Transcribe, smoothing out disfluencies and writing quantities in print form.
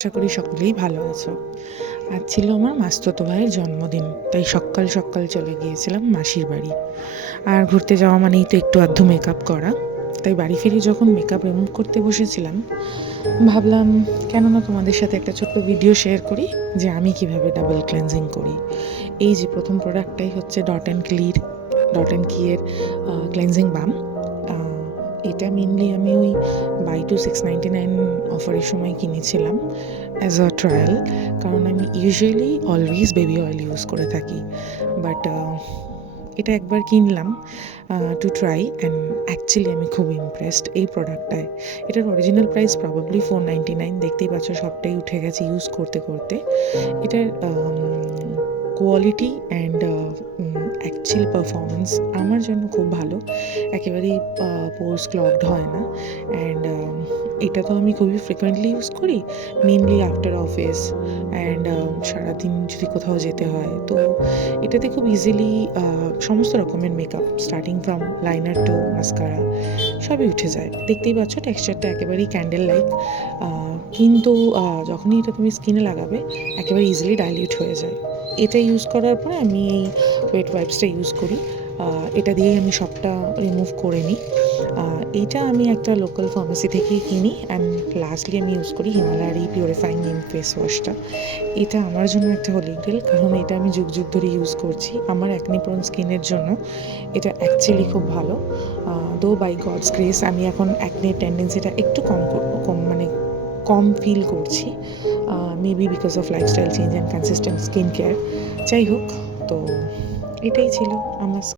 আশা করি সকলেই ভালো আছো। আজ ছিল আমার মাস্তুতো ভাইয়ের জন্মদিন, তাই সকাল সকাল চলে গিয়েছিলাম মাসির বাড়ি। আর ঘুরতে যাওয়া মানেই তো একটু আধটু মেকআপ করা। তাই বাড়ি ফিরে যখন মেকআপ রিমুভ করতে বসেছিলাম, ভাবলাম কেন না তোমাদের সাথে একটা ছোট্ট ভিডিও শেয়ার করি যে আমি কিভাবে ডাবল ক্লেন্সিং করি। এই যে প্রথম প্রোডাক্টটাই হচ্ছে ডট অ্যান্ড কি এর ক্লেন্সিং বাম। এটা মেনলি আমি ওই বাই টু 699 অফারের সময় কিনেছিলাম অ্যাজ আ ট্রায়াল, কারণ আমি usually always baby oil use করে থাকি। বাট এটা একবার কিনলাম টু ট্রাই, অ্যান্ড অ্যাকচুয়ালি আমি খুব ইমপ্রেসড এই প্রোডাক্টটায়। এটার অরিজিনাল প্রাইস প্রবাবলি 499, দেখতেই পাচ্ছ সবটাই উঠে গেছে ইউজ করতে করতে। এটার কোয়ালিটি অ্যান্ড অ্যাকচুয়াল পারফরমেন্স আমার জন্য খুব ভালো, একেবারেই পোর্স ক্লগড হয় না। অ্যান্ড এটা তো আমি খুবই ফ্রিকোয়েন্টলি ইউজ করি, মেনলি আফটার অফিস অ্যান্ড সারাদিন যদি কোথাও যেতে হয়, তো এটাতে খুব ইজিলি সমস্ত রকমের makeup starting from liner to mascara সবই উঠে যায়। দেখতেই পাচ্ছ টেক্সচারটা একেবারেই ক্যান্ডেল লাইক, কিন্তু যখনই এটা তুমি স্কিনে লাগাবে একেবারে ইজিলি ডাইলিউট হয়ে যায়। এটা ইউজ করার পরে আমি এই ওয়েট ওয়াইপসটা ইউজ করি, এটা দিয়েই আমি সবটা রিমুভ করে নিই। এইটা আমি একটা লোকাল ফার্মেসি থেকেই কিনি, অ্যান্ড লাস্টলি আমি ইউজ করি হিমালয়ার এই পিউরিফাইং নিম ফেস ওয়াশটা। এটা আমার জন্য একটা হোলি গ্রেল, কারণ এটা আমি যুগ যুগ ধরে ইউজ করছি। আমার অ্যাকনি প্রোন স্কিনের জন্য এটা অ্যাকচুয়ালি খুব ভালো। দো বাই গডস গ্রেস আমি এখন অ্যাকনের টেন্ডেন্সিটা একটু কম ফিল করছি, maybe because of lifestyle change and consistent skin care. যাই হোক, তো এটাই ছিল আমার